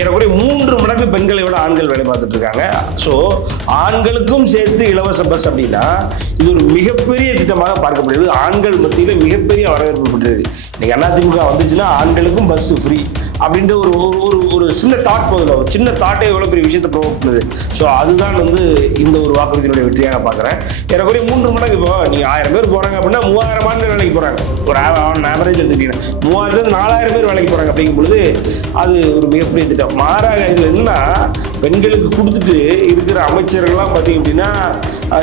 ஏறக்குறைய மூன்று மடங்கு பெண்களை விட ஆண்கள் வேலை பார்த்துட்டு இருக்காங்க ஸோ ஆண்களுக்கும் சேர்த்து இலவச பஸ் அப்படின்னா இது ஒரு மிகப்பெரிய திட்டமாக பார்க்கப்படுகிறது. ஆண்கள் மத்தியில் மிகப்பெரிய வரவேற்பு பெற்றது. இன்னைக்கு அதிமுக வந்துச்சுன்னா ஆண்களுக்கும் பஸ் ஃப்ரீ அப்படின்ற ஒரு ஒரு- ஒரு ஒரு சின்ன தாட் போதில் ஒரு சின்ன தாட்டே எவ்வளோ பெரிய விஷயத்தை ப்ரொவோக் பண்ணுது ஸோ அதுதான் வந்து இந்த ஒரு வாக்குறுதியினுடைய வெற்றியாக பார்க்குறேன். ஏறக்குறைய மூன்று மடங்கு இப்போ நீங்கள் ஆயிரம் பேர் போகிறாங்க அப்படின்னா மூவாயிரம் ஆண்கள் வேலைக்கு போகிறாங்க ஒரு ஆவரேஜ் எடுத்துக்கிட்டீங்கன்னா. மூவாயிரத்து நாலாயிரம் பேர் வேலைக்கு போகிறாங்க அப்படிங்கும் பொழுது அது ஒரு மிகப்பெரிய திட்டம். மாறாக இதில் என்னன்னா பெண்களுக்கு கொடுத்துட்டு இருக்கிற அமைச்சர்கள்லாம் பார்த்தீங்க அப்படின்னா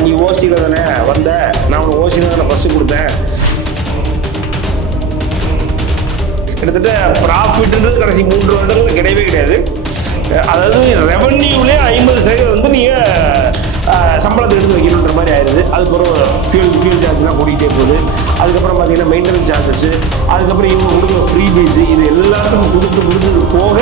நீ ஓசியில் தானே வந்த? நான் உனக்கு ஓசியில் தானே பஸ்ஸு கொடுத்தேன். கிட்டத்தட்ட ப்ராஃபிட்ன்றது கடைசி மூன்று வருடங்கள் கிடையவே கிடையாது. அதாவது ரெவன்யூலே ஐம்பது சதவீதம் வந்து நீங்கள் சம்பளத்தை எடுத்து வைக்கணுன்ற மாதிரி ஆயிடுது அதுக்கப்புறம் ஃபியூல் ஃபியூல் சார்ஜ்லாம் கூட்டிகிட்டே போகுது. அதுக்கப்புறம் பார்த்தீங்கன்னா மெயின்டெனன்ஸ் சார்ஜஸ் அதுக்கப்புறம் இவங்க கொடுக்குற ஃப்ரீ பீஸு இது எல்லாத்துக்கும் கொடுத்து கொடுத்தது போக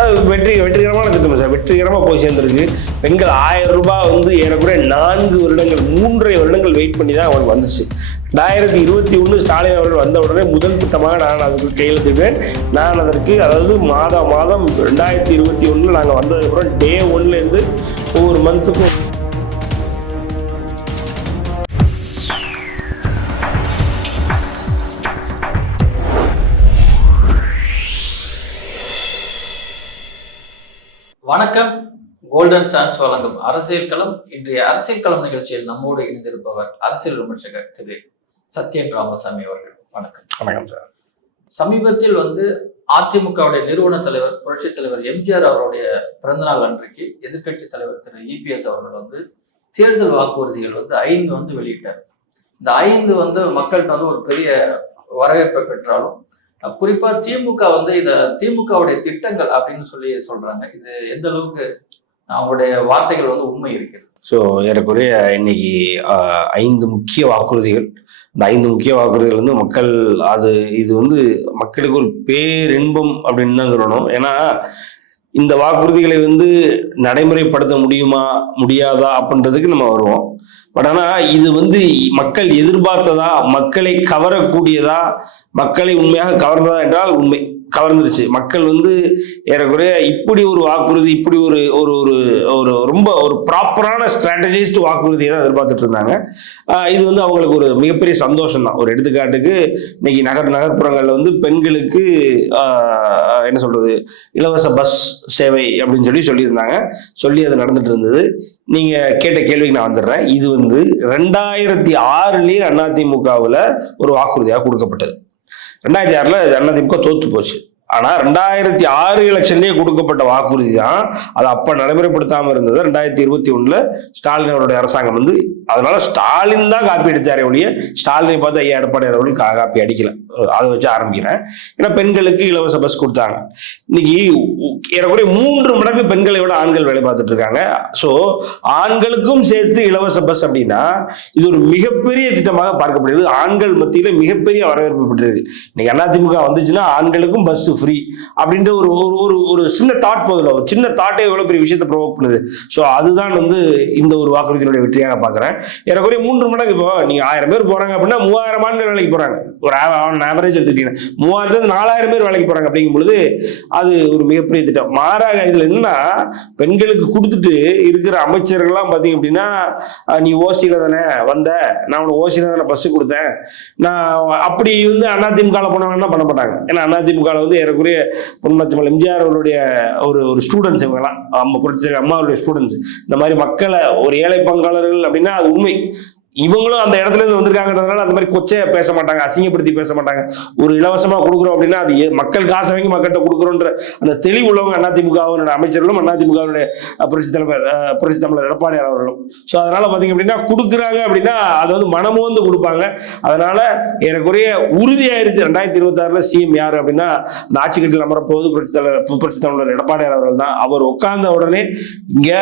அது வெற்றி வெற்றிகரமான திட்டம் சார் வெற்றிகரமாக போய் சேர்ந்துருக்கு பெண்கள் ஆயிரம் ரூபாய் வந்து ஏறக்குறைய நான்கு வருடங்கள் மூன்றரை வருடங்கள் வெயிட் பண்ணி தான் அவனுக்கு வந்துச்சு. ரெண்டாயிரத்தி இருபத்தி ஒன்று ஸ்டாலின் அவர்கள் வந்த உடனே முதல் திட்டமாக நான் அதுக்கு கையெழுத்திடுவேன். நான் அதற்கு அதாவது மாதம் மாதம் ரெண்டாயிரத்தி இருபத்தி ஒன்று நாங்கள் வந்ததுக்கப்புறம் டே ஒன்லேருந்து ஒவ்வொரு மந்த்துக்கும் வணக்கம். கோல்டன் சான்ஸ் வழங்கும் அரசியல் களம் இன்றைய அரசியல் களம் நிகழ்ச்சியில் நம்மோடு இணைந்திருப்பவர் அரசியல் விமர்சகர் திரு சத்யன் ராமசாமி அவர்கள். வணக்கம். வணக்கம் சார். சமீபத்தில் வந்து அதிமுகவுடைய நிறுவன தலைவர் புரட்சித் தலைவர் எம்ஜிஆர் அவருடைய பிறந்தநாள் அன்றைக்கு எதிர்க்கட்சி தலைவர் திரு இபிஎஸ் அவர்கள் வந்து தேர்தல் வாக்குறுதிகள் வந்து ஐந்து வந்து வெளியிட்டார். இந்த ஐந்து வந்து மக்கள்கிட்ட வந்து ஒரு பெரிய வரவேற்பை பெற்றாலும் குறிப்பா திமுக வந்து இத திமுகவுடைய திட்டங்கள் அப்படின்னு சொல்லி சொல்றாங்க. இது எந்த அளவுக்கு அவருடைய வார்த்தைகள் வந்து உண்மை இருக்குது ஸோ ஏறக்குறைய இன்னைக்கு ஐந்து முக்கிய வாக்குறுதிகள். இந்த ஐந்து முக்கிய வாக்குறுதிகள் வந்து மக்கள் அது இது வந்து மக்களுக்கு ஒரு பேரின்பம் அப்படின்னு தான் சொல்லணும். ஏன்னா இந்த வாக்குறுதிகளை வந்து நடைமுறைப்படுத்த முடியுமா முடியாதா அப்படின்றதுக்கு நம்ம வருவோம். பட் ஆனால் இது வந்து மக்கள் எதிர்பார்த்ததா மக்களை கவரக்கூடியதா மக்களை உண்மையாக கவர்ந்ததா என்றால் உண்மை. கவர்ந்துருச்சு. மக்கள் வந்து ஏறக்குறைய இப்படி ஒரு வாக்குறுதி இப்படி ஒரு ஒரு ஒரு ஒரு ரொம்ப ஒரு ப்ராப்பரான ஸ்ட்ராட்டஜிஸ்ட் வாக்குறுதியை தான் எதிர்பார்த்துட்டு இருந்தாங்க. இது வந்து அவங்களுக்கு ஒரு மிகப்பெரிய சந்தோஷம் தான். ஒரு எடுத்துக்காட்டுக்கு இன்னைக்கு நகர் நகர்ப்புறங்களில் வந்து பெண்களுக்கு என்ன சொல்றது இலவச பஸ் சேவை அப்படின்னு சொல்லி சொல்லியிருந்தாங்க. சொல்லி அது நடந்துட்டு இருந்தது. நீங்க கேட்ட கேள்விக்கு நான் வந்துடுறேன். இது வந்து ரெண்டாயிரத்தி ஆறுலேயே அதிமுகவில் ஒரு வாக்குறுதியாக கொடுக்கப்பட்டது. ரெண்டாயிரத்தி ஆறில் அதிமுக தோத்து போச்சு. ஆனால் ரெண்டாயிரத்தி ஆறு எலெக்ஷன்லேயே கொடுக்கப்பட்ட வாக்குறுதி தான் அது அப்போ நடைமுறைப்படுத்தாமல் இருந்தது. ரெண்டாயிரத்தி இருபத்தி ஒன்றில் ஸ்டாலின் அவருடைய அரசாங்கம் வந்து அதனால ஸ்டாலின் தான் காப்பி அடித்தாரே ஒழிய ஸ்டாலினை பார்த்து ஐயா எடப்பாடி அவர்கள் கா- காப்பி அடிக்கல. அதை வச்சு ஆரம்பிக்கிறேன். ஏன்னா பெண்களுக்கு இலவச பஸ் கொடுத்தாங்க. இன்னைக்கு ஏறக்குறைய மூன்று மடங்கு பெண்களை விட ஆண்கள் வேலை பார்த்துட்டு இருக்காங்க. ஸோ ஆண்களுக்கும் சேர்த்து இலவச பஸ் அப்படின்னா இது ஒரு மிகப்பெரிய திட்டமாக பார்க்கப்படுகிறது. ஆண்கள் மத்தியில் மிகப்பெரிய வரவேற்பு பெற்றிருக்கு இன்னைக்கு அதிமுக வந்துச்சுன்னா ஆண்களுக்கும் பஸ் ஃப்ரீ அப்படின்ற ஒரு ஒரு ஒரு ஒரு சின்ன தாட் போதில் ஒரு சின்ன தாட்டே எவ்வளோ பெரிய விஷயத்தை ப்ரொவோக் பண்ணுது. ஸோ அதுதான் வந்து இந்த ஒரு வாக்குறுதியினுடைய வெற்றியாக பார்க்குறேன். ஏறக்குறைய மூன்று மடங்கு இப்போ நீங்கள் ஆயிரம் பேர் போகிறாங்க அப்படின்னா மூவாயிரம் ஆண்கள் வேலைக்கு போகிறாங்க ஒரு ஆவரேஜ் எடுத்துக்கிட்டீங்கன்னா மூவாயிரத்து நாலாயிரம் பேர் வேலைக்கு போகிறாங்க அப்படிங்கும் பொழுது அது ஒரு மிகப்பெரிய திட்டம். மாறாக இதில் என்னன்னா பெண்களுக்கு கொடுத்துட்டு இருக்கிற அமைச்சர்கள்லாம் பார்த்தீங்க அப்படின்னா நீ ஓசியில தானே வந்த? நான் உனக்கு ஓசியில தானே பஸ்ஸு கொடுத்தேன். நான் அப்படி வந்து அதிமுகவில் போனவங்கன்னா பண்ண மாட்டாங்க. ஏன்னா அதிமுகவில் வந்து ஏறக்குறைய பொன்மச்சமல் எம்ஜிஆர் அவருடைய ஒரு ஒரு ஸ்டூடெண்ட்ஸ் இவங்கெல்லாம் அம்மா புரட்சி அம்மா அம்மாவுடைய ஸ்டூடெண்ட்ஸ் இந்த மாதிரி மக்களை ஒரு ஏழை பங்காளர்கள் அப்படின்னா அது உண்மை. இவங்களும் அந்த இடத்துல இருந்து வந்திருக்காங்கன்றதுனால அந்த மாதிரி கொச்சையா பேச மாட்டாங்க அசிங்கப்படுத்தி பேச மாட்டாங்க. ஒரு இலவசமா கொடுக்குறோம் அப்படின்னா அது மக்கள் காசை வாங்கி மக்கள்கிட்ட கொடுக்குறோன்ற அந்த தெளிவு உள்ளவங்க அதிமுகவினுடைய அமைச்சர்களும் அதிமுகவினுடைய புரட்சி தலைவர் புரட்சி தமிழர் எடப்பாடியார் அவர்களும். ஸோ அதனால பாத்தீங்க அப்படின்னா கொடுக்குறாங்க அப்படின்னா அது வந்து மனமோந்து கொடுப்பாங்க. அதனால ஏறக்குறைய உறுதியாயிருச்சு. ரெண்டாயிரத்தி இருபத்தாறுல சிஎம் யாரு அப்படின்னா இந்த ஆட்சி கட்டில் அமரப்போவது புரட்சி தலைவர் புரட்சி தமிழர் எடப்பாடியார் அவர்கள் தான். அவர் உட்கார்ந்த உடனே இங்க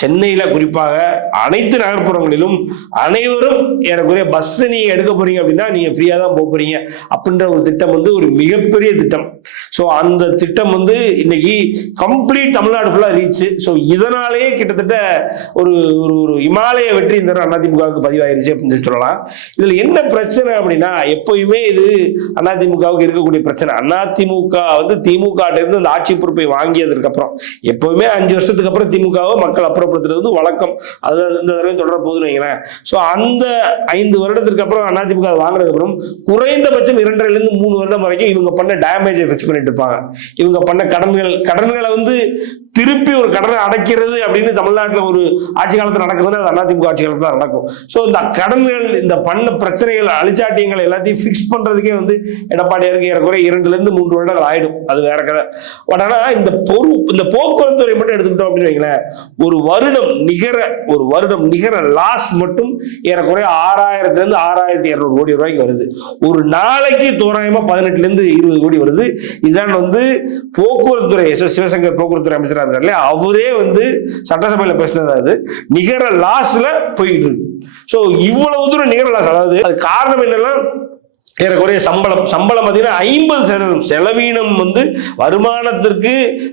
சென்னையில் குறிப்பாக அனைத்து நகர்ப்புறங்களிலும் அனைவரும் ஏறக்குறைய பஸ்ஸு நீங்கள் எடுக்க போறீங்க அப்படின்னா நீங்கள் ஃப்ரீயாக தான் போக போறீங்க அப்படின்ற ஒரு திட்டம் வந்து ஒரு மிகப்பெரிய திட்டம். ஸோ அந்த திட்டம் வந்து இன்னைக்கு கம்ப்ளீட் தமிழ்நாடு ஃபுல்லாக ரீச் ஸோ இதனாலேயே கிட்டத்தட்ட ஒரு ஒரு ஒரு இமாலய வெற்றி இந்த அதிமுகவுக்கு பதிவாயிருச்சு அப்படின்னு சொல்லி சொல்லலாம். இதில் என்ன பிரச்சனை அப்படின்னா எப்பயுமே இது அதிமுகவுக்கு இருக்கக்கூடிய பிரச்சனை. அதிமுக வந்து திமுக இருந்து அந்த ஆட்சி பொறுப்பை வாங்கியதுக்கப்புறம் எப்பவுமே அஞ்சு வருஷத்துக்கு அப்புறம் திமுகவை மக்கள் அப்புறப்படுத்துறது வந்து வழக்கம். அது இந்த தடவை தொடர போகுதுன்னு வைங்களேன். ஸோ அந்த ஐந்து வருடத்திற்கு அப்புறம் அதிமுக அதை வாங்கினதுக்கு அப்புறம் குறைந்தபட்சம் இரண்டரைல இருந்து மூணு வருடம் வரைக்கும் இவங்க பண்ண டேமேஜை ஃபிக்ஸ் பண்ணிட்டு இருப்பாங்க. இவங்க பண்ண கடன்கள் கடன்களை வந்து திருப்பி ஒரு கடனை அடைக்கிறது அப்படின்னு தமிழ்நாட்டில் ஒரு ஆட்சி காலத்தில் நடக்குதுன்னா அது அதிமுக ஆட்சி காலத்தில் தான் நடக்கும். ஸோ இந்த கடன்கள் இந்த பண்ண பிரச்சனைகள் அழிச்சாட்டியங்கள் எல்லாத்தையும் ஃபிக்ஸ் பண்றதுக்கே வந்து எடப்பாடியாருக்கு ஏறக்குறைய இரண்டுலேருந்து மூன்று வருடங்கள் ஆயிடும். அது வேற கதை. பட் ஆனா இந்த பொறு இந்த போக்குவரத்து துறை மட்டும் எடுத்துக்கிட்டோம் அப்படின்னு வைங்களேன். ஒரு வருடம் நிகர ஒரு வருடம் நிகர லாஸ் மட்டும் ஏறக்குறைய ஆறாயிரத்துல இருந்து ஆறாயிரத்தி இரநூறு கோடி ரூபாய்க்கு வருது. ஒரு நாளைக்கு தோராயமா பதினெட்டுல இருந்து இருபது கோடி வருது. இதான் வந்து போக்குவரத்துறை எஸ். எஸ். சிவசங்கர் போக்குவரத்துறை அமைச்சராக அமைச்சரா இல்லையா? அவரே வந்து சட்டசபையில பேசினது அது நிகர லாஸ்ல போய்கிட்டு இருக்கு. ஸோ இவ்வளவு தூரம் நிகர லாஸ் அதாவது அது காரணம் என்னன்னா ஏறக்குறைய சம்பளம் சம்பளம் பார்த்தீங்கன்னா ஐம்பது சதவீதம். செலவீனம் வந்து வருமானத்திற்கு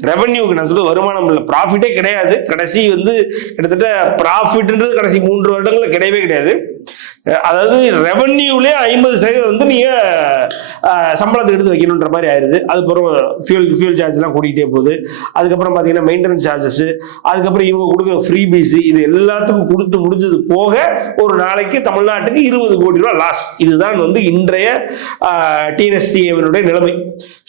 ரெவன்யூக்கு நான் சொல்றது வருமானம் இல்லை ப்ராஃபிட்டே கிடையாது. கடைசி வந்து கிட்டத்தட்ட ப்ராஃபிட்ன்றது கடைசி மூன்று வருடங்களில் கிடையவே கிடையாது. அதாவது ரெவன்யூலே ஐம்பது சதவீதம் வந்து நீங்க அஹ், சம்பளத்தை எடுத்து வைக்கணுன்ற மாதிரி ஆயிருது. அதுக்கப்புறம் ஃபியூல் ஃபியூல் சார்ஜ்லாம் கூட்டிகிட்டே போகுது. அதுக்கப்புறம் பார்த்தீங்கன்னா மெயின்டெனன்ஸ் சார்ஜஸ் அதுக்கப்புறம் இவங்க கொடுக்குற ஃப்ரீ பீஸு இது எல்லாத்துக்கும் கொடுத்து முடிஞ்சது போக ஒரு நாளைக்கு தமிழ்நாட்டுக்கு இருபது கோடி ரூபாய் லாஸ் இதுதான் வந்து இன்றைய டிஎன்எஸ்டிஏவனுடைய நிலைமை.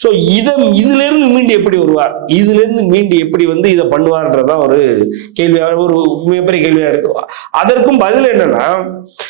ஸோ இதை இதிலிருந்து மீண்டு எப்படி வருவார்? இதிலிருந்து மீண்டு எப்படி வந்து இதை பண்ணுவார்ன்றதான் ஒரு கேள்வியாக ஒரு மிகப்பெரிய கேள்வியாக இருக்கு. அதற்கும் பதில் என்னன்னா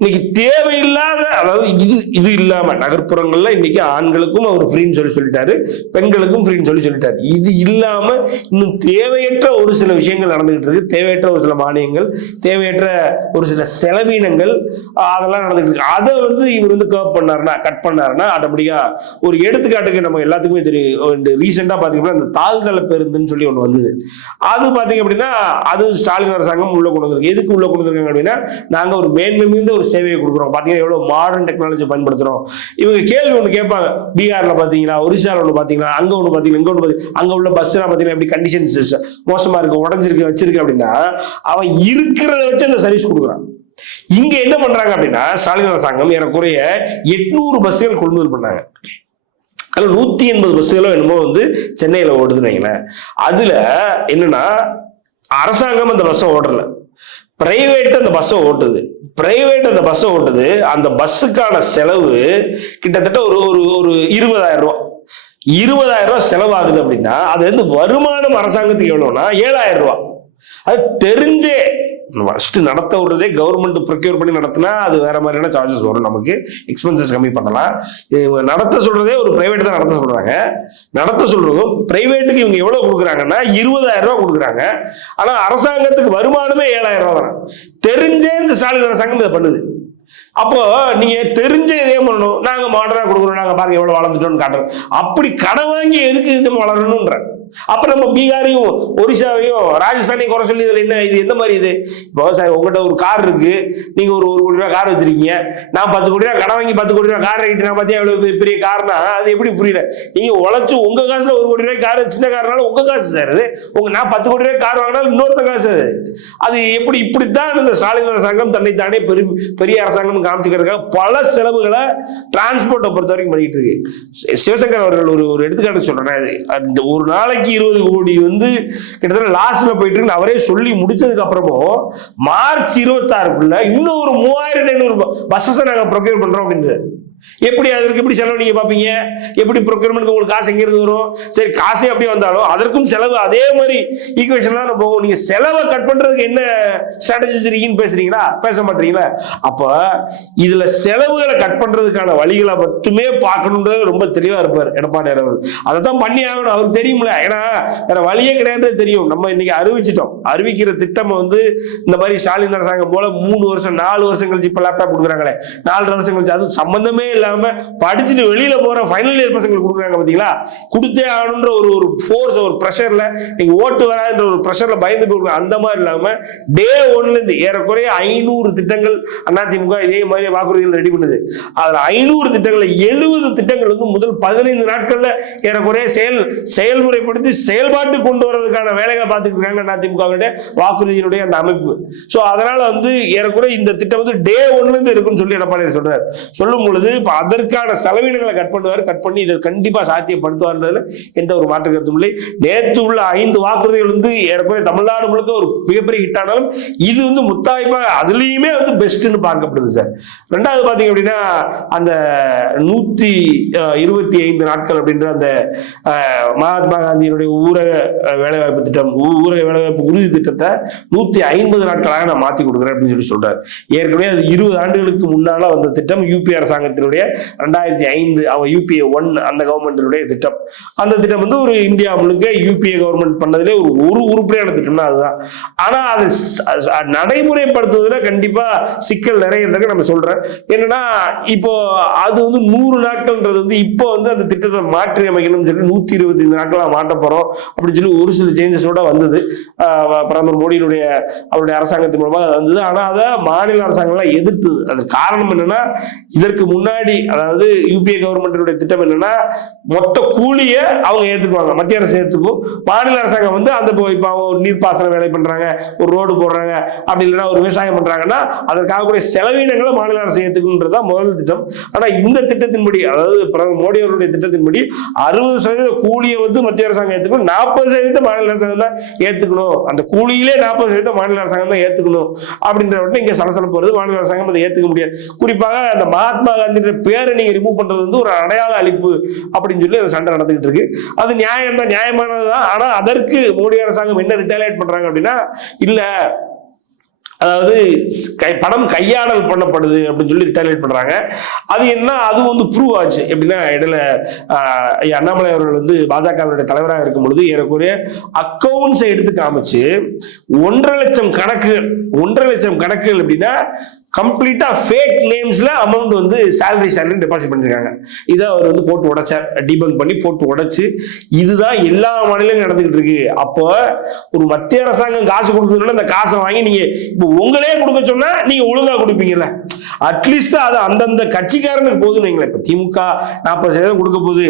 இன்னைக்கு தேவையில்லாத அதாவது இது இது இல்லாம நகர்ப்புறங்கள்ல இன்னைக்கு ஆண்களுக்கும் அவர் ஃப்ரீன்னு சொல்லி சொல்லிட்டாரு பெண்களுக்கும் ஃப்ரீன்னு சொல்லி சொல்லிட்டாரு. இது இல்லாம இன்னும் தேவையற்ற ஒரு சில விஷயங்கள் நடந்துகிட்டு இருக்கு. தேவையற்ற ஒரு சில மானியங்கள் தேவையற்ற ஒரு சில செலவீனங்கள் அதெல்லாம் நடந்துகிட்டு இருக்கு. அதை வந்து இவர் வந்து கவ் பண்ணாருன்னா கட் பண்ணாருன்னா ஆட்டோமேட்டிக்கா ஒரு எடுத்துக்காட்டுக்கு நம்ம எல்லாத்துக்குமே தெரியும். ரீசெண்டா பாத்தீங்கன்னா இந்த தாழ்தள பேருந்துன்னு சொல்லி ஒண்ணு வந்தது. அது பாத்தீங்க அப்படின்னா அது ஸ்டாலின் அரசாங்கம் உள்ள கொண்டு வந்திருக்கு. எதுக்கு உள்ள கொண்டு வந்திருக்காங்க அப்படின்னா நாங்க ஒரு மேன்மை மிகுந்த ஒரு சேவையை கொடுக்குறோம். பாத்தீங்கன்னா எவ்வளவு மாடர்ன் டெக்னாலஜி பயன்படுத்துகிறோம் இவங்க கேள்வி ஒண்ணு கேட்பாங்க. பீகார்ல பாத்தீங்களா ஒரிசாவில் ஒன்று பார்த்தீங்களா அங்க ஒண்ணு பாத்தீங்களா இங்க ஒன்று பாத்தீங்க அங்க உள்ள பஸ்ஸெலாம் பார்த்தீங்கன்னா பாத்தீங்கன்னா எப்படி கண்டிஷன்ஸ் மோசமா இருக்கு உடஞ்சிருக்கு வச்சிருக்கு அப்படின்னா அவன் இருக்கிறத வச்சு அந்த சர்வீஸ் கொடுக்குறான். இங்க என்ன பண்றாங்க அப்படின்னா ஸ்டாலின் அரசாங்கம் ஏறக்குறைய எட்நூறு பஸ்ஸுகள் கொள்முதல் பண்ணாங்க. அதுல நூத்தி எண்பது பஸ்ஸுகளோ என்னமோ வந்து சென்னையில ஓடுதுன்னு வைங்களேன். அதுல என்னன்னா அரசாங்கம் அந்த பஸ்ஸை ஓடல. பிரைவேட் அந்த பஸ்ஸை ஓட்டுது. பிரைவேட் அந்த பஸ்ஸை ஓட்டுது. அந்த பஸ்ஸுக்கான செலவு கிட்டத்தட்ட ஒரு ஒரு ஒரு இருபதாயிரம் ரூபா. இருபதாயிரம் ரூபா செலவாகுது அப்படின்னா அது வந்து வருமானம் அரசாங்கத்துக்கு எவ்வளோன்னா ஏழாயிரம் ரூபா. அது தெரிஞ்சே ஃபர்ஸ்ட் நடத்த விடுறதே கவர்மெண்ட் ப்ரொக்யூர் பண்ணி நடத்தினா அது வேற மாதிரியான சார்ஜஸ் வரும். நமக்கு எக்ஸ்பென்சஸ் கம்மி பண்ணலாம். இவங்க நடத்த சொல்றதே ஒரு பிரைவேட் தான் நடத்த சொல்றாங்க. நடத்த சொல்றதும் பிரைவேட்டுக்கு இவங்க எவ்வளவு கொடுக்குறாங்கன்னா இருபதாயிரம் ரூபாய் கொடுக்குறாங்க. ஆனா அரசாங்கத்துக்கு வருமானமே ஏழாயிரம் ரூபாய் தான். தெரிஞ்சே இந்த ஸ்டாலின் அரசாங்கம் இதை பண்ணுது. அப்போ நீங்க தெரிஞ்ச இதே பண்ணணும். நாங்க மாடரா கொடுக்குறோம். நாங்க பாருங்க எவ்வளவு வளர்ந்துட்டோம்னு காட்டுறோம். அப்படி கடன் வாங்கி எதுக்கு நம்ம வளரணும்ன்ற? அப்புறம் நம்ம பீகாரையும் ஒரிசாவையும் ராஜஸ்தானையும் குறை சொல்லி இதில் என்ன இது எந்த மாதிரி இது? இப்போ சார் உங்ககிட்ட ஒரு கார் இருக்கு. நீங்க ஒரு ஒரு கோடி ரூபா கார் வச்சிருக்கீங்க. நான் பத்து கோடி ரூபா கடன் வாங்கி பத்து கோடி ரூபா கார் வாங்கிட்டு நான் பார்த்தியா எவ்வளவு பெரிய- பெரிய கார்னா அது எப்படி புரியல. நீங்க உழைச்சு உங்க காசுல ஒரு கோடி ரூபாய் கார் சின்ன கார்னாலும் உங்க காசு சார் அது. உங்க நான் பத்து கோடி ரூபாய் கார் வாங்கினாலும் இன்னொருத்த காசு அது. அது எப்படி இப்படித்தான் இந்த ஸ்டாலின் அரசாங்கம் தன்னை தானே பெரிய பெரிய அரசாங்கம் காமிச்சுக்கிறதுக்காக பல செலவுகளை டிரான்ஸ்போர்ட்டை பொறுத்த வரைக்கும் பண்ணிட்டு இருக்கு சிவசங்கர் அவர்கள் ஒரு ஒரு எடுத்துக்காட்டு சொல்றேன். அந்த ஒரு நாளைக்கு இருபது கோடி வந்து கிட்டத்தட்ட லாஸ்ட்ல போயிட்டு இருக்குன்னு அவரே சொல்லி முடிச்சதுக்கு அப்புறமும் மார்ச் இருபத்தாறுக்குள்ள இன்னும் ஒரு மூவாயிரத்தி ஐநூறு பஸ்ஸஸ் நாங்க ப்ரொக்யூர் பண்றோம் அப்படின்றது எப்படி அதற்கு எப்படி செலவு நீங்க பாப்பீங்க எப்படி ப்ரொக்யூர்மெண்ட் உங்களுக்கு காசு எங்க வரும்? சரி காசே அப்படியே வந்தாலும் அதற்கும் செலவு அதே மாதிரி ஈக்குவேஷன் தான் போகும். நீங்க செலவை கட் பண்றதுக்கு என்ன ஸ்ட்ராட்டஜி வச்சிருக்கீங்கன்னு பேசுறீங்களா? பேச மாட்டீங்களா? அப்ப இதுல செலவுகளை கட் பண்றதுக்கான வழிகளை மட்டுமே பார்க்கணுன்றது ரொம்ப தெளிவா இருப்பார் எடப்பாடி அவர் அதை தான் பண்ணி ஆகணும். அவருக்கு தெரியும்ல. ஏன்னா வேற வழியே கிடையாது தெரியும். நம்ம இன்னைக்கு அறிவிச்சிட்டோம். அறிவிக்கிற திட்டம் வந்து இந்த மாதிரி ஸ்டாலின் அரசாங்கம் போல மூணு வருஷம் நாலு வருஷம் கழிச்சு இப்ப லேப்டாப் கொடுக்குறாங்களே. நாலு வருஷம் கழிச்சு அது சம்பந்தமே இல்லாம படிச்சுட்டு வெளியில போற ஃபைனல் இயர் பசங்களுக்கு கொடுக்குறாங்க பாத்தீங்களா? கொடுத்தே ஆகணுன்ற ஒரு ஒரு ஃபோர்ஸ் ஒரு ப்ரெஷர்ல நீங்க ஓட்டு வராதுன்ற ஒரு ப்ரெஷர்ல பயந்து போய் அந்த மாதிரி இல்லாம டே ஒன்ல இருந்து ஏறக்குறைய ஐநூறு திட்டங்கள் அதிமுக இதே மாதிரி வாக்குறுதிகள் ரெடி பண்ணுது. அதுல ஐநூறு திட்டங்கள்ல எழுபது திட்டங்கள் வந்து முதல் பதினைந்து நாட்கள்ல ஏறக்குறைய செயல் செயல்முறைப்படுத்தி செயல்பாட்டு கொண்டு வர்றதுக்கான வேலைகளை பார்த்துட்டு இருக்காங்க அதிமுகவுடைய வாக்குறுதியினுடைய அந்த அமைப்பு. சோ அதனால வந்து ஏறக்குறைய இந்த திட்டம் வந்து டே ஒன்ல இருந்து இருக்குன்னு சொல்லி எடப்பாடி சொல்றாரு. சொல்லும் பொழுது இப்போ அதற்கான செலவினங்களை கட் பண்ணுவார் கட் பண்ணி இதை கண்டிப்பாக சாத்தியப்படுத்துவார்ன்றதுல எந்த ஒரு மாற்று கருத்தும் இல்லை. நேற்று உள்ள ஐந்து வாக்குறுதிகள் வந்து ஏறக்குறைய தமிழ்நாடு முழுக்க ஒரு மிகப்பெரிய ஹிட் ஆனாலும் இது வந்து முத்தாய்ப்பா அதுலயுமே வந்து பெஸ்ட்டுன்னு பார்க்கப்படுது சார் ரெண்டாவது பார்த்தீங்க அப்படின்னா அந்த நூத்தி இருபத்தி ஐந்து நாட்கள் அப்படின்ற அந்த மகாத்மா காந்தியினுடைய ஊரக வேலைவாய்ப்பு திட்டம் ஊரக வேலைவாய்ப்பு உறுதி திட்டத்தை நூத்தி ஐம்பது நாட்களாக நான் மாத்தி கொடுக்குறேன் அப்படின்னு சொல்லி சொல்கிறார் ஏற்கனவே அது இருபது ஆண்டுகளுக்கு முன்னால் வந்த திட்டம் யூபி அரசாங்கத்தினுடைய ரெண்டாயிரத்தி ஐந்து அவங்க யூபிஏ ஒன் அந்த கவர்மெண்டினுடைய திட்டம். அந்த திட்டம் வந்து ஒரு இந்தியா முழுக்க யூபிஏ கவர்மெண்ட் பண்ணதுலே ஒரு ஒரு உருப்படியான திட்டம்னா அதுதான். ஆனா அது நடைமுறைப்படுத்துவதில் கண்டிப்பா சிக்கல் நிறைய இருக்கு நம்ம சொல்றேன். என்னன்னா இப்போ அது வந்து நூறு நாட்கள்ன்றது வந்து இப்போ வந்து அந்த திட்டத்தை மாற்றி அமைக்கணும்னு சொல்லி நூத்தி இருபத்தி ஐந்து நாட்களாக மாட்ட போறோம் அப்படின்னு சொல்லி ஒரு சில சேஞ்சஸோட வந்தது. பிரதமர் மோடியினுடைய அவருடைய அரசாங்கத்தின் மூலமாக வந்தது. ஆனா அதை மாநில அரசாங்கம்லாம் எதிர்த்தது. அதற்கு காரணம் என்னன்னா இதற்கு முன்னாடி அதாவது யூபிஏ கவர்மெண்ட்டினுடைய திட்டம் என்னன்னா மொத்த கூலியை அவங்க ஏத்துக்குவாங்க. மத்திய அரசு ஏத்துக்கும். மாநில அரசாங்கம் வந்து அந்த இப்போ அவங்க ஒரு நீர்ப்பாசன வேலை பண்றாங்க ஒரு ரோடு போடுறாங்க அப்படி இல்லைன்னா ஒரு விவசாயம் பண்றாங்கன்னா அதற்காக கூடிய செலவினங்களை மாநில அரசு ஏத்துக்கணுன்றதா முதல் திட்டம். ஆனா இந்த திட்டத்தின்படி அதாவது பிரதமர் மோடி அவருடைய திட்டத்தின்படி அறுபது சதவீத கூலியை வந்து மத்திய அரசாங்கம் ஏத்துக்கணும். நாற்பது சதவீதம் மாநில அரசாங்கம் தான் ஏத்துக்கணும். அந்த கூலியிலே நாற்பது சதவீதம் மாநில அரசாங்கம் தான் ஏத்துக்கணும். அப்படின்ற மட்டும் இங்க சலசலப்பு வருது. மாநில அரசாங்கம் அதை ஏத்துக்க முடியாது. குறிப்பாக அந்த மகாத்மா காந்தின்ற பேரை நீங்க ரிமூவ் பண்றது வந்து ஒரு அடையாள அளிப்பு அப்படின்னு சொல்லி அந்த சண்டை நடந்துகிட்டு இருக்கு. அது நியாயம் தான் நியாயமானது தான் ஆனா அதற்கு மோடி அரசாங்கம் என்ன ரிட்டாலியேட் பண்றாங்க அப்படின்னா இல்ல அதாவது கை படம் கையாடல் பண்ணப்படுது அப்படின்னு சொல்லி ரிட்டாலியேட் பண்றாங்க. அது என்ன அது வந்து ப்ரூவ் ஆச்சு. எப்படின்னா இடையில அண்ணாமலை அவர்கள் வந்து பாஜகவினுடைய தலைவராக இருக்கும் பொழுது ஏறக்குறைய அக்கௌண்ட்ஸை எடுத்து காமிச்சு ஒன்றரை லட்சம் கணக்குகள் ஒன்றரை லட்சம் கணக்குகள் அப்படின்னா கம்ப்ளீட்டா ஃபேக் நேம்ஸ்ல அமௌண்ட் வந்து சேலரி சேலரி டெபாசிட் பண்ணிருக்காங்க. இதை அவர் வந்து போட்டு உடைச்சார். டிபங்க் பண்ணி போட்டு உடைச்சு இதுதான் எல்லா மாநிலங்களும் நடந்துகிட்டு இருக்கு. அப்போ ஒரு மத்திய அரசாங்கம் காசு கொடுக்குறதுனால அந்த காசை வாங்கி நீங்க இப்போ உங்களே கொடுக்க சொன்னா நீங்க ஒழுங்கா கொடுப்பீங்கல்ல? அட்லீஸ்ட் அது அந்தந்த கட்சிக்காரனுக்கு போதுன்னு வைங்களேன். இப்போ திமுக நாற்பது சதவீதம் கொடுக்க போகுது.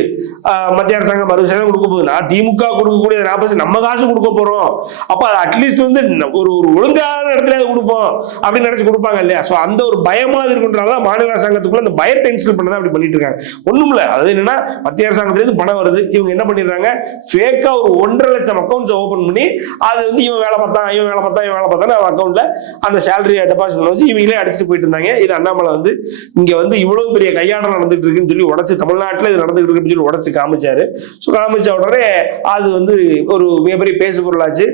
ஆஹ் மத்திய அரசாங்கம் அறுபது சதவீதம் கொடுக்க போகுது. நான் திமுக கொடுக்கக்கூடிய நாற்பது நம்ம காசு கொடுக்க போறோம். அப்ப அது அட்லீஸ்ட் வந்து ஒரு ஒரு ஒழுங்கான இடத்துல அது கொடுப்போம் அப்படின்னு நினைச்சு கொடுப்பாங்க இல்லையா? ஸோ அந்த ஒரு பயமா இருக்குன்றதால மாநில அரசாங்கத்துக்குள்ள அந்த பயத்தை இன்ஸ்டில் பண்ணதான் அப்படி பண்ணிட்டு இருக்காங்க. ஒண்ணும் இல்ல. அது என்னன்னா மத்திய அரசாங்கத்திலேருந்து பணம் வருது. இவங்க என்ன பண்ணிடுறாங்க? ஃபேக்கா ஒரு ஒன்றரை லட்சம் அக்கௌண்ட்ஸ் ஓபன் பண்ணி அது வந்து இவன் வேலை பார்த்தா இவன் வேலை பார்த்தா இவன் வேலை பார்த்தா அவன் அக்கௌண்ட்ல அந்த சேலரி டெபாசிட் பண்ண வச்சு இவங்களே அடிச்சுட்டு போயிட்டு இருந்தாங்க. இது அண்ணாமலை வந்து இங்க வந்து இவ்வளவு பெரிய கையாடல் நடந்துட்டு இருக்குன்னு சொல்லி உடச்சு தமிழ்நாட்டில் இது நடந்துட்டு இருக்குன்னு சொல்லி உடச்சு காமிச்சாரு. ஸோ காமிச்ச உடனே அது வந்து ஒரு மிகப்பெரிய பேசு பொருளாச்சு.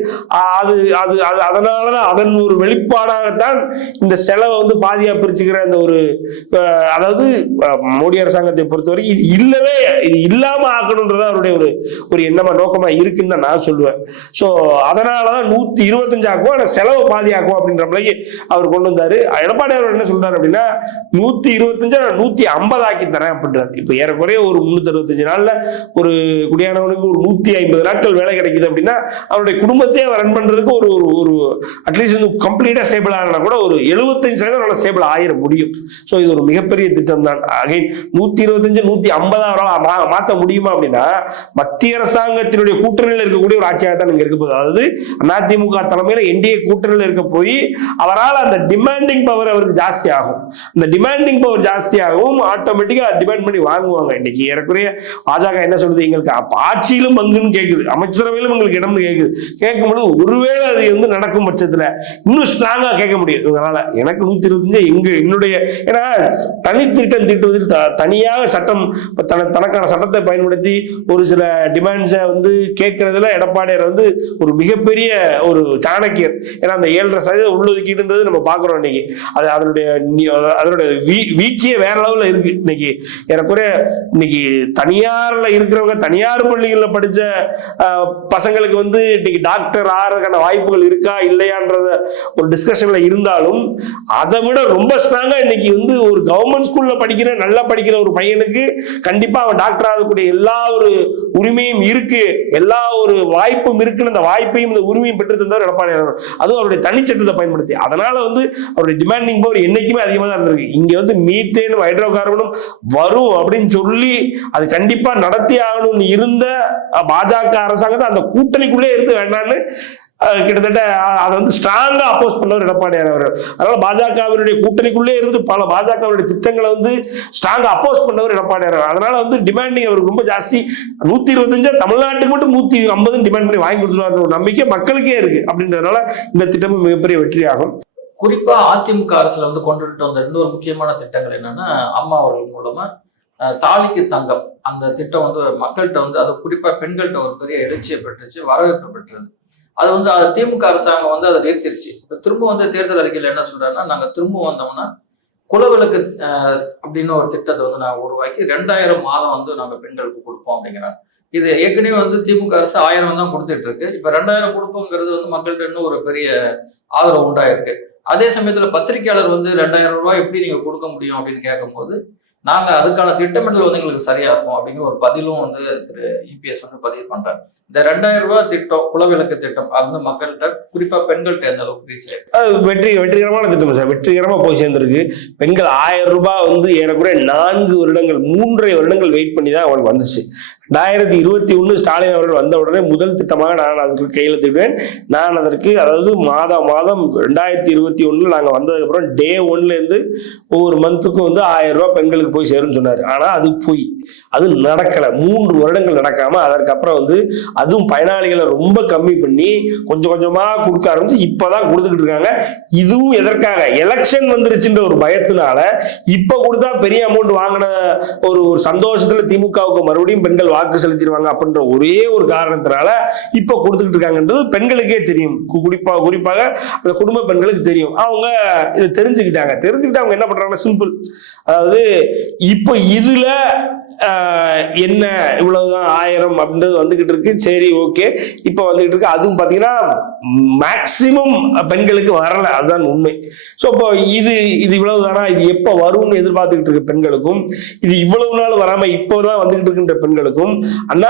அது அது அது அதனாலதான் அதன் ஒரு வெளிப்பாடாகத்தான் இந்த செலவை வந்து பாதியா பிரிச்சுக்கிற அந்த ஒரு அதாவது மோடி அரசாங்கத்தை பொறுத்தவரைக்கும் இது இல்லவே இது இல்லாம ஆக்கணும்ன்றதா அவருடைய ஒரு ஒரு எண்ணமா நோக்கமா இருக்குன்னு தான் நான் சொல்லுவேன். ஸோ அதனாலதான் நூத்தி இருபத்தஞ்சு ஆக்குவோம் ஆனா செலவை பாதி ஆக்குவோம் அப்படின்ற மாதிரி அவர் கொண்டு வந்தாரு. எடப்பாடி அவர் என்ன சொல்றாரு? அப்படின்னா நூத்தி இருபத்தஞ்சா நான் நூத்தி ஐம்பது ஆக்கி தரேன் அப்படின்றாரு. இப்ப ஏறக்குறைய ஒரு முன்னூத்தி அறுபத்தஞ்சு நாள்ல ஒரு குடியானவனுக்கு ஒரு நூத்தி ஐம்பது நாட்கள் வேலை கிடைக்குது அப்படின்னா அவருடைய குடும்பத்தையே அவர் ரன் பண்றதுக்கு ஒரு ஒரு ஒரு அட்லீஸ்ட் வந்து கம்ப்ளீட்டா ஸ்டேபிள் ஆகனா கூட ஒரு எழுபத்தஞ்சு சதவீதம் நல்லா ஸ்டேபிள் ஆயிட முடியும். ஸோ இது ஒரு மிகப்பெரிய திட்டம் தான். அகைன் நூத்தி இருபத்தஞ்சு நூத்தி ஐம்பதாயிரம் மாத்த முடியுமா அப்படின்னா மத்திய அரசாங்கத்தினுடைய கூட்டணியில் இருக்கக்கூடிய ஒரு ஆட்சியாக தான் இங்க இருக்க போகுது. அதாவது அதிமுக தலைமையில் என்டிஏ கூட்டணியில் இருக்க போய் அவரால் அந்த டிமாண்டிங் பவர் அவருக்கு ஜாஸ்தி ஆகும் இந்த டிமாண்டிங் பவர் ஜாஸ்தியாகவும் ஆட்டோமேட்டிக்காக ஆட்டோமேட்டிக்கா டிமாண்ட் பண்ணி வாங்குவாங்க. இன்னைக்கு ஏறக்குறைய பாஜக என்ன சொல்லுது? எங்களுக்கு ஆட்சியிலும் பங்குன்னு கேட்குது அமைச்சரவையிலும் எங்களுக்கு இடம்னு கேட்குது கேட்கும்போது ஒருவேளை அது வந்து நடக்கும் பட்சத்துல இன்னும் ஸ்ட்ராங்கா கேட்க முடியும். இவங்களால எனக்கு நூத்தி இருபத்தஞ்சு எங்க என்னுடைய ஏன்னா தனித்திட்டம் தீட்டுவதில் த- தனியாக சட்டம் தன தனக்கான சட்டத்தை பயன்படுத்தி ஒரு சில டிமாண்ட்ஸை வந்து கேட்கறதுல எடப்பாடியார் வந்து ஒரு மிகப்பெரிய ஒரு சாணக்கியர். ஏன்னா அந்த ஏழரை சதவீதம் உள்ளொதுக்கீடுன்றது நம்ம பார்க்குறோம் இன்னைக்கு. அது அதனுடைய நீ- அதோட வீ- வீழ்ச்சியே வேற அளவில் இருக்கு. இன்னைக்கு ஏறக்குறைய இன்னைக்கு தனியார்ல இருக்கிறவங்க தனியார் பள்ளிகளில் படிச்ச பசங்களுக்கு வந்து இன்னைக்கு டாக்டர் ஆகிறதுக்கான வாய்ப்புகள் இருக்கா இல்லையான்றத ஒரு டிஸ்கஷன்ல இருந்தாலும் அதை விட ரொம்ப ஸ்ட்ராங்கா இன்னைக்கு வந்து ஒரு கவர்மெண்ட் ஸ்கூல்ல படிக்கிற நல்லா படிக்கிற ஒரு பையனுக்கு கண்டிப்பா அவன் டாக்டர் ஆகக்கூடிய எல்லா ஒரு உரிமையும் இருக்கு. எல்லா ஒரு வாய்ப்பும் இருக்குன்னு அந்த வாய்ப்பையும் இந்த உரிமையும் பெற்று தந்தவர் எடப்பாடி அதுவும் அவருடைய தனிச்சட்டத்தை பயன்படுத்தி. அதனால வந்து அவருடைய டிமாண்டிங் பவர் என்னைக்குமே அதிகமாக தான் இருந்திருக்கு. இங்கே வந்து மீத்தேனும் ஹைட்ரோ கார்பனும் வரும் அப்படின்னு சொல்லி அது கண்டிப்பாக நடத்தி ஆகணும்னு இருந்த பாஜக அரசாங்கத்தை அந்த கூட்டணிக்குள்ளே இருந்து வேண்டான்னு கிட்டத்தட்ட அதை வந்து ஸ்ட்ராங்கா அப்போஸ் பண்ணவர் எடப்பாடியார் அவர் அதனால பாஜகவினுடைய கூட்டணிக்குள்ளே இருந்து பல பாஜகவினுடைய திட்டங்களை வந்து ஸ்ட்ராங்கா அப்போஸ் பண்ணவர் எடப்பாடியார் அவர் அதனால வந்து டிமாண்டிங் அவருக்கு ரொம்ப ஜாஸ்தி. நூத்தி இருபத்தஞ்சா தமிழ்நாட்டுக்கு மட்டும் நூத்தி ஐம்பதுன்னு டிமாண்ட் பண்ணி வாங்கி கொடுத்துருவாங்க ஒரு நம்பிக்கை மக்களுக்கே இருக்கு. அப்படின்றதுனால இந்த திட்டமும் மிகப்பெரிய வெற்றியாகும். குறிப்பா அதிமுக அரசுல வந்து கொண்டுட்டு வந்த இன்னொரு முக்கியமான திட்டங்கள் என்னன்னா அம்மா அவர்கள் மூலமா தாலிக்கு தங்கம். அந்த திட்டம் வந்து மக்கள்கிட்ட வந்து அது குறிப்பா பெண்கள்கிட்ட ஒரு பெரிய எழுச்சியை பெற்றுச்சு வரவேற்பு பெற்றது. அது வந்து அது திமுக அரசாங்கம் வந்து அதை நிறுத்திருச்சு. இப்போ திரும்ப வந்து தேர்தல் அறிக்கையில் என்ன சொல்றாருன்னா நாங்கள் திரும்ப வந்தோம்னா குலவிளக்கு அப்படின்னு ஒரு திட்டத்தை வந்து நாங்கள் உருவாக்கி ரெண்டாயிரம் மாதம் வந்து நாங்கள் பெண்களுக்கு கொடுப்போம் அப்படிங்கிறாங்க. இது ஏற்கனவே வந்து திமுக அரசு ஆயிரம் தான் கொடுத்துட்டு இருக்கு. இப்போ ரெண்டாயிரம் கொடுப்போங்கிறது வந்து மக்கள்கிட்ட இன்னும் ஒரு பெரிய ஆதரவு உண்டாயிருக்கு. அதே சமயத்துல பத்திரிக்கையாளர் வந்து ரெண்டாயிரம் ரூபாய் எப்படி நீங்க கொடுக்க முடியும் அப்படின்னு கேட்கும்போது நாங்க அதுக்கான திட்டமிடல் வந்து எங்களுக்கு சரியா இருக்கும் அப்படிங்கிற ஒரு பதிலும் வந்து திரு இபிஎஸ் வந்து பதிவு பண்றாரு. இந்த ரெண்டாயிரம் ரூபாய் திட்டம் குலவிளக்கு திட்டம் அது வந்து மக்கள்கிட்ட குறிப்பா பெண்கள்கிட்ட எந்த அளவுக்கு ரீச் ஆயிருக்கு. அது வெற்றி வெற்றிகரமான திட்டம் சார். வெற்றிகரமா போய் சேர்ந்திருக்கு. பெண்கள் ஆயிரம் ரூபாய் வந்து ஏறக்குறைய நான்கு வருடங்கள் மூன்றரை வருடங்கள் வெயிட் பண்ணி தான் அவனுக்கு வந்துச்சு. ரெண்டாயிரத்தி இருபத்தி ஒன்று ஸ்டாலின் அவர்கள் வந்த உடனே முதல் திட்டமாக நான் அதற்கு கையெழுத்திடுவேன் நான் அதற்கு அதாவது மாதம் மாதம் ரெண்டாயிரத்தி இருபத்தி ஒண்ணுல நாங்கள் வந்ததுக்கப்புறம் டே ஒன்லேருந்து ஒவ்வொரு மந்த்துக்கும் வந்து ஆயிரம் ரூபாய் பெண்களுக்கு போய் சேரும்னு சொன்னார். ஆனால் அது போய். அது நடக்கலை. மூன்று வருடங்கள் நடக்காமல் அதற்கப்புறம் வந்து அதுவும் பயனாளிகளை ரொம்ப கம்மி பண்ணி கொஞ்சம் கொஞ்சமாக கொடுக்க ஆரம்பிச்சு இப்பதான் கொடுத்துக்கிட்டு இருக்காங்க. இதுவும் எதற்காக? எலெக்ஷன் வந்துருச்சுன்ற ஒரு பயத்தினால இப்போ கொடுத்தா பெரிய அமௌண்ட் வாங்கின ஒரு ஒரு சந்தோஷத்தில் திமுகவுக்கு மறுபடியும் பெண்கள் வாக்கு செலுத்திடுவாங்க அப்படின்ற ஒரே ஒரு காரணத்தினால இப்போ கொடுத்துக்கிட்டு இருக்காங்கன்றது பெண்களுக்கே தெரியும். கு- குறிப்பாக அந்த குடும்ப பெண்களுக்கு தெரியும். அவங்க இதை தெரிஞ்சுக்கிட்டாங்க. தெரிஞ்சுக்கிட்டு அவங்க என்ன பண்ணுறாங்கன்னா சிம்பிள் அதாவது இப்ப இதுல என்ன இவ்வளவுதான் ஆயிரம் அப்படின்றது வந்துகிட்டு இருக்கு. சரி ஓகே. இப்போ வந்துகிட்டு இருக்கு. அதுவும் பாத்தீங்கன்னா மேக்சிமம் பெண்களுக்கு வரல. அதுதான் உண்மை. ஸோ இப்போ இது இது இவ்வளவு தானா இது எப்போ வரும்னு எதிர்பார்த்துக்கிட்டு இருக்க பெண்களுக்கும் இது இவ்வளவு நாள் வராம இப்போதான் வந்துகிட்டு இருக்கின்ற பெண்களுக்கும்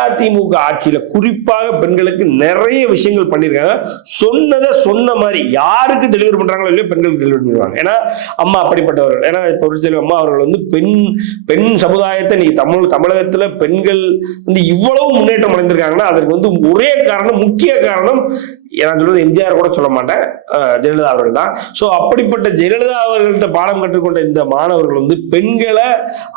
அதிமுக ஆட்சியில குறிப்பாக பெண்களுக்கு நிறைய விஷயங்கள் பண்ணியிருக்காங்க. சொன்னதை சொன்ன மாதிரி யாருக்கு டெலிவரி பண்றாங்களோ இல்லையோ பெண்களுக்கு டெலிவரி பண்ணிடுவாங்க. ஏன்னா அம்மா அப்படிப்பட்டவர்கள். ஏன்னா இப்போ ஒரு சில அம்மா அவர்கள் வந்து பெண் பெண் சமுதாயத்தை நீ தமிழ் தமிழகத்துல பெண்கள் வந்து இவ்வளவு முன்னேற்றம் அடைந்திருக்காங்கன்னா அதற்கு வந்து ஒரே காரணம் முக்கிய காரணம் நான் சொல்றது எம்ஜிஆர் கூட சொல்ல மாட்டேன். ஜெயலலிதா அவர்கள் தான். ஸோ அப்படிப்பட்ட ஜெயலலிதா அவர்கள்ட்ட பாடம் கற்றுக்கொண்ட இந்த மாணவர்கள் வந்து பெண்களை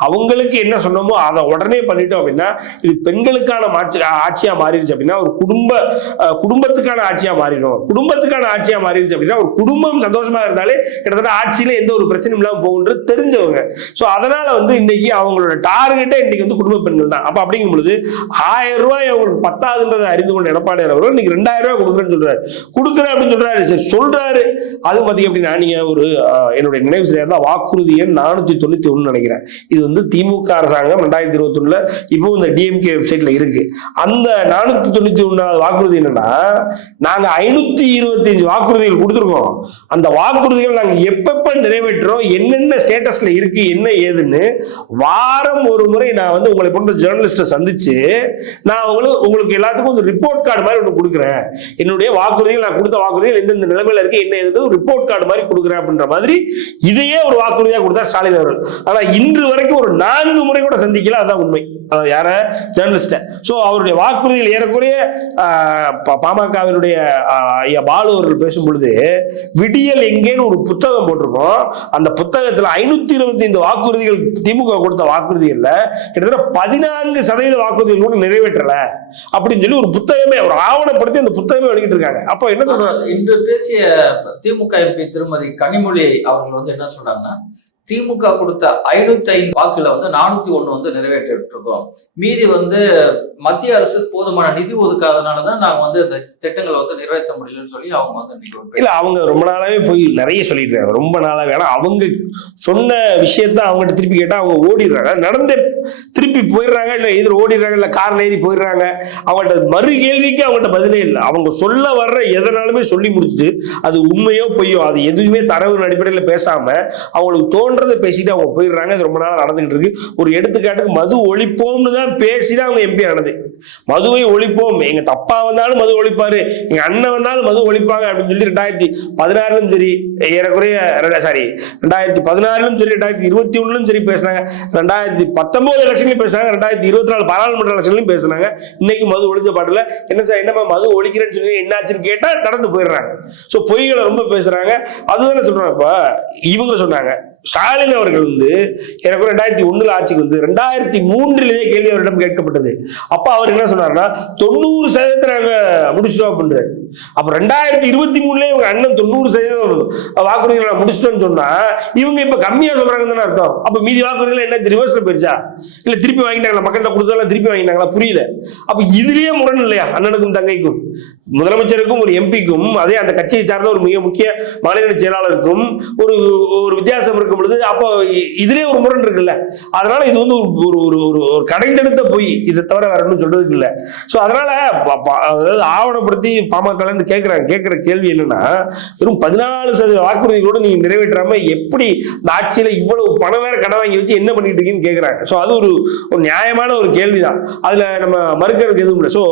அவங்களுக்கு என்ன சொன்னோமோ அதை உடனே பண்ணிட்டோம் அப்படின்னா இது பெண்களுக்கான ஆட்சி ஆட்சியா மாறிடுச்சு அப்படின்னா ஒரு குடும்ப குடும்பத்துக்கான ஆட்சியா மாறிடும். குடும்பத்துக்கான ஆட்சியா மாறிடுச்சு அப்படின்னா ஒரு குடும்பம் சந்தோஷமா இருந்தாலே கிட்டத்தட்ட ஆட்சியில எந்த ஒரு பிரச்சனையும் இல்லாமல் போகுன்றது தெரிஞ்சவங்க. ஸோ அதனால வந்து இன்னைக்கு அவங்களோட டார்கெட்டே இன்னைக்கு வந்து குடும்ப பெண்கள் தான். அப்போ அப்படிங்கும் பொழுது ஆயிரம் ரூபாய் அவங்களுக்கு பத்தாதுன்றதை அறிந்து கொண்ட எடப்பாடியார் அவர்கள் இன்னைக்கு ரெண்டாயிரம் ரூபாய் கொடுக்குறேன்னு சொல்றாரு. கொடுக்குறேன் அப்படின்னு சொல்றாரு. சரி சொல்றாரு. அது பாத்தீங்க அப்படின்னா நீங்க ஒரு என்னுடைய நினைவு சரியா இருந்தா வாக்குறுதி எண் நானூத்தி தொண்ணூத்தி ஒன்னு நினைக்கிறேன். இது வந்து திமுக அரசாங்கம் ரெண்டாயிரத்தி இருபத்தி ஒண்ணுல இப்போ இந்த டிஎம்கே வெப்சைட்ல இருக்கு. அந்த நானூத்தி தொண்ணூத்தி ஒன்னாவது வாக்குறுதி என்னன்னா நாங்க ஐநூத்தி இருபத்தி அஞ்சு வாக்குறுதிகள் கொடுத்துருக்கோம். அந்த வாக்குறுதிகள் நாங்க எப்பப்ப நிறைவேற்றுறோம் என்னென்ன ஸ்டேட்டஸ்ல இருக்கு என்ன ஏதுன்னு வாரம் ஒரு முறை நான் வந்து உங்களை போன்ற ஜேர்னலிஸ்ட்டை சந்திச்சு நான் உங்களுக்கு உங்களுக்கு எல்லாத்துக்கும் ஒரு ரிப்போர்ட் கார்டு மாதிரி ஒன்று கொடுக்குறேன். என்னுடைய வாக்குறுதிகள் நான் கொடுத்த வாக்குறுதிகள் எந்தெந்த நிலைமையில இருக்கு என்ன ஏதுன்னு ஒரு ரிப்போர்ட் கார்டு மாதிரி கொடுக்குறேன் அப்படின்ற மாதிரி இதையே ஒரு வாக்குறுதியாக கொடுத்தா ஸ்டாலின் அவர்கள். ஆனால் இன்று வரைக்கும் ஒரு நான்கு முறை கூட சந்திக்கல அதான் உண்மை. அதாவது யார? ஜேர்னலிஸ்ட்டை ஸோ அவருடைய வாக்குறுதிகள் ஏறக்குறைய பா- பாமகவினுடைய ஐயா பாலு அவர்கள் பேசும் பொழுது விடியல் எங்கேன்னு ஒரு புத்தகம் போட்டிருக்கோம். அந்த புத்தகத்தில் ஐநூத்தி இருபத்தி ஐந்து வாக்குறுதிகள் திமுக கொடுத்த வாக்குறுதிகள்ல கிட்டத்தட்ட பதினான்கு சதவீத வாக்குறுதிகள் கூட நிறைவேற்றல அப்படின்னு சொல்லி ஒரு புத்தகமே ஒரு ஆவணப்படுத்தி அந்த புத்தகமே வெளியிட்டு இருக்காங்க. அப்ப என்ன சொல்றாங்க? இன்று பேசிய திமுக எம்பி திருமதி கனிமொழி அவர்கள் வந்து என்ன சொல்றாங்கன்னா திமுக கொடுத்த ஐநூத்தி ஐந்து வாக்குல வந்து நானூத்தி ஒண்ணு வந்து நிறைவேற்றிட்டு இருக்கோம் மீதி வந்து மத்திய அரசு போதுமான நிதி ஒதுக்காதனாலதான் நாங்க வந்து இந்த திட்டங்களை வந்து நிறைவேற்ற முடியலன்னு சொல்லி அவங்க வந்து இல்ல அவங்க ரொம்ப நாளாவே போய் நிறைய சொல்லிட்டு இருக்காங்க ரொம்ப நாளாவே. ஆனா அவங்க சொன்ன விஷயத்த அவங்ககிட்ட திருப்பி கேட்டா அவங்க ஓடிடுறாங்க. நடந்து திருப்பி போயிடுறாங்க இல்ல எதிர் ஓடிடுறாங்க இல்ல கார்ல ஏறி போயிடுறாங்க. அவங்கள்ட்ட மறு கேள்விக்கு அவங்கள்ட்ட பதிலே இல்லை. அவங்க சொல்ல வர்ற எதனாலுமே சொல்லி முடிச்சுட்டு அது உண்மையோ பொய்யோ அது எதுவுமே தரவு அடிப்படையில் பேசாம அவங்களுக்கு தோன்றதை பேசிட்டு அவங்க போயிடுறாங்க. இது ரொம்ப நாள் நடந்துகிட்டு இருக்கு. ஒரு எடுத்துக்காட்டுக்கு மது ஒழிப்போம்னு தான் பேசி தான் அவங்க எம்பி ஆனது. மதுவை ஒழிப்போம். எங்க தப்பா வந்தாலும் மது ஒழிப்பாரு. எங்க அண்ணன் வந்தாலும் மது ஒழிப்பாங்க அப்படின்னு சொல்லி ரெண்டாயிரத்தி பதினாறுலும் சரி ஏறக்குறைய சாரி ரெண்டாயிரத்தி பதினாறுலும் சரி ரெண்டாயிரத்தி இருபத்தி ஒண்ணுலும் சரி பேசினாங்க. ரெண்டாயிரத்தி பத்தொன்பது எலெக்ஷன்லயும் பேசினாங்க. ரெண்டாயிரத்தி இருபத்தி நாலு பாராளுமன்ற எலெக்ஷன்லயும் பேசினாங்க. இன்னைக்கு மது ஒழிஞ்ச பாட்டுல என்ன சார் என்னமா மது ஒழிக்கிறேன்னு சொல்லி என்னாச்சுன்னு கேட்டா நடந்து போயிடுறாங்க. சோ பொய்களை ரொம்ப பேசுறாங்க. அதுதானே சொல்றாங்க. இப்ப இவங்க சொன்னாங்க. ஸ்டாலின் அவர்கள் வந்து எனக்கு ரெண்டாயிரத்தி ஒண்ணுல ஆட்சிக்கு வந்து ரெண்டாயிரத்தி மூன்றிலேயே கேள்வி அவரிடம் கேட்கப்பட்டது. அப்போ அவர் என்ன சொன்னார்னா தொண்ணூறு சதவீதத்தை நாங்கள் முடிச்சிட்டோம் அப்படின்றாரு. அப்போ ரெண்டாயிரத்தி இருபத்தி மூணுலயே இவங்க அண்ணன் தொண்ணூறு சதவீதம் வாக்குறுதிகளை நான் முடிச்சிட்டோம்னு சொன்னா இவங்க இப்ப கம்மியாக சொல்றாங்கன்னு தானே அர்த்தம். அப்போ மீதி வாக்குறுதிகள் என்ன ரிவர்ஸில் போயிருச்சா? இல்லை திருப்பி வாங்கிட்டாங்களா? மக்கள்கிட்ட கொடுத்தாலும் திருப்பி வாங்கிட்டாங்களா? புரியல. அப்போ இதுலயே முரண் இல்லையா? அண்ணனுக்கும் தங்கைக்கும். முதலமைச்சருக்கும் ஒரு எம்பிக்கும் அதே அந்த கட்சியை சார்ந்த ஒரு மிக முக்கிய மாநில செயலாளருக்கும் ஒரு ஒரு வித்தியாசம் இருக்கும் பொழுது அப்போ இதுலேயே ஒரு முரண் இருக்குல்ல. அதனால இது வந்து ஒரு ஒரு ஒரு ஒரு ஒரு கடைந்தெடுத்த பொய். இதை தவிர வேற ஒன்றும் சொல்றதுக்கு இல்லை. ஸோ அதனால அதாவது ஆவணப்படுத்தி பாமக கேட்குறாங்க கேட்குற கேள்வி என்னன்னா வெறும் பதினாலு சதவீத வாக்குறுதிகளோடு நீங்க நிறைவேற்றாம எப்படி இந்த ஆட்சியில இவ்வளவு பணம் வேற கடன் வாங்கி வச்சு என்ன பண்ணிட்டு இருக்கீங்கன்னு கேட்குறாங்க ஸோ அது ஒரு ஒரு நியாயமான ஒரு கேள்விதான். அதுல நம்ம மறுக்கிறதுக்கு எதுவும் இல்லை. ஸோ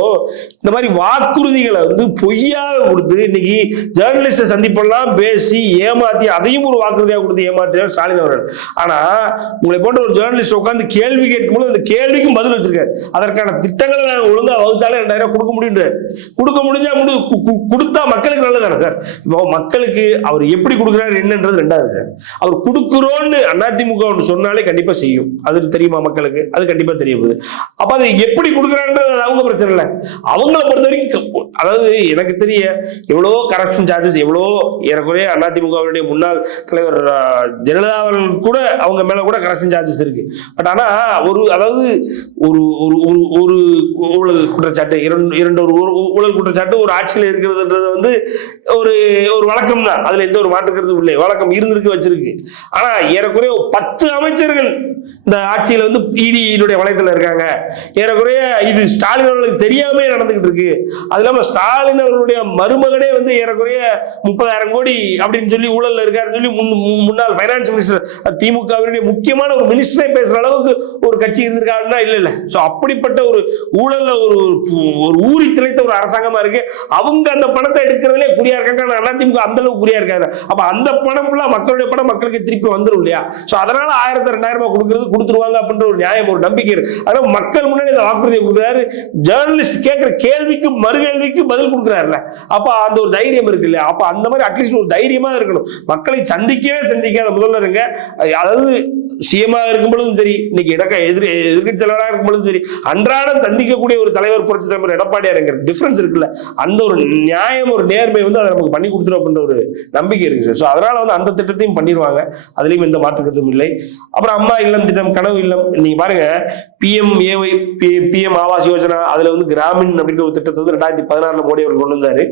இந்த மாதிரி வாக்குறுதிகளை வந்து பொய்யாக கொடுத்து இன்னைக்கு ஜேர்னலிஸ்ட சந்திப்பெல்லாம் பேசி ஏமாத்தி அதையும் ஒரு வாக்குறுதியாக கொடுத்து ஏமாற்றினார் ஸ்டாலின் அவர்கள். ஆனா உங்களை போன்ற ஒரு ஜேர்னலிஸ்ட் உட்கார்ந்து கேள்வி கேட்கும்போது அந்த கேள்விக்கும் பதில் வச்சிருக்காரு. அதற்கான திட்டங்களை நாங்கள் ஒழுங்கா வகுத்தாலே ரெண்டாயிரம் கொடுக்க முடியும் கொடுக்க முடிஞ்சா முடி கொடுத்தா மக்களுக்கு நல்லது தானே சார்? இப்போ மக்களுக்கு அவர் எப்படி கொடுக்குறாரு என்னன்றது ரெண்டாவது சார். அவர் கொடுக்குறோன்னு அதிமுக ஒன்று சொன்னாலே கண்டிப்பா செய்யும். அது தெரியுமா மக்களுக்கு? அது கண்டிப்பா தெரிய போகுது. அப்ப அது எப்படி கொடுக்குறான்றது அவங்க பிரச்சனை இல்லை. அவங்கள பொறுத்த வரைக்கும் அதாவது எனக்கு தெரிய எவ்வளோ கரப்ஷன் சார்ஜஸ் எவ்வளோ ஏறக்குறைய அதிமுகவுடைய முன்னாள் தலைவர் ஆஹ், ஜெயலலிதா கூட அவங்க மேல கூட கரெக்ஷன் சார்ஜஸ் இருக்கு. பட் ஆனா ஒரு அதாவது ஒரு ஒரு ஒரு ஒரு ஊழல் குற்றச்சாட்டு இரண்டு இரண்டு ஒரு ஊழல் குற்றச்சாட்டு ஒரு ஆட்சியில் இருக்கிறதுன்றது வந்து ஒரு ஒரு வழக்கம் தான். அதுல எந்த ஒரு மாற்றுக்கிறது இல்லை. வழக்கம் இருந்திருக்கு வச்சிருக்கு. ஆனா ஏறக்குறைய பத்து அமைச்சர்கள் இந்த ஆட்சியில வந்து இடியினுடைய வளையத்துல இருக்காங்க. ஏறக்குறைய இது ஸ்டாலின் அவர்களுக்கு தெரியாம நடந்துகிட்டு இருக்கு. அது இல்லாம ஸ்டாலின் அவர்களுடைய மருமகனே வந்து ஏறக்குறைய முப்பதாயிரம் கோடி அப்படின்னு சொல்லி ஊழலில் இருக்காருன்னு சொல்லி முன் முன்னாள் ஃபைனான்ஸ் மினிஸ்டர் திமுகவினுடைய முக்கியமான ஒரு மினிஸ்டரே பேசுற அளவுக்கு ஒரு கட்சி இருந்திருக்காருன்னா இல்லை இல்லை. சோ அப்படிப்பட்ட ஒரு ஊழல்ல ஒரு ஒரு ஊறி திளைத்த ஒரு அரசாங்கமா இருக்கு. அவங்க அந்த பணத்தை எடுக்கிறதுலே குறியா இருக்காங்க. ஆனால் திமுக அந்த அளவுக்கு குறியா இருக்காரு அப்ப அந்த பணம் ஃபுல்லாக மக்களுடைய பணம் மக்களுக்கு திருப்பி வந்துரும் இல்லையா? சோ அதனால ஆயிரத்தி ரெண்டாயிரம் ரூபாய் கொடுக்கறது கொடுக்கறது கொடுத்துருவாங்க அப்படின்ற ஒரு நியாயம் ஒரு நம்பிக்கை இருக்கு. அதனால மக்கள் முன்னாடி இந்த வாக்குறுதியை கொடுக்குறாரு. ஜேர்னலிஸ்ட் கேட்கிற கேள்விக்கு மறுகேள்விக்கு பதில் கொடுக்குறாருல்ல. அப்ப அந்த ஒரு தைரியம் இருக்கு இல்லையா? அப்ப அந்த மாதிரி அட்லீஸ்ட் ஒரு தைரியமா இருக்கணும். மக்களை சந்திக்கவே சந்திக்காத முதல்வருங்க. அதாவது சிஎம்மா இருக்கும் பொழுதும் சரி இன்னைக்கு இடக்க எதிர் எதிர்கட்சி தலைவராக இருக்கும் பொழுதும் சரி அன்றாடம் சந்திக்கக்கூடிய ஒரு தலைவர் புரட்சி தலைவர் எடப்பாடியார் எங்க டிஃபரன்ஸ் இருக்குல்ல. அந்த ஒரு நியாயம் ஒரு நேர்மை வந்து அதை நமக்கு பண்ணி கொடுத்துரும் அப்படின்ற ஒரு நம்பிக்கை இருக்கு. சார் ஸோ அதனால வந்து அந்த திட்டத்தையும் பண்ணிடுவாங்க. அதுலேயும் எந்த மாற்றுக்கிறதும் இல்லை. அப்புறம் அம்மா இல்லம் திட்டம் கனவு இல்லம். நீங்க பாருங்க PM AY PM Awas Yojana அதுல வந்து கிராமின் அப்படின்ற ஒரு திட்டத்தை வந்து ரெண்டாயிரத்தி பதினாறுல மோடி அவர் கொண்டு வந்தாரு.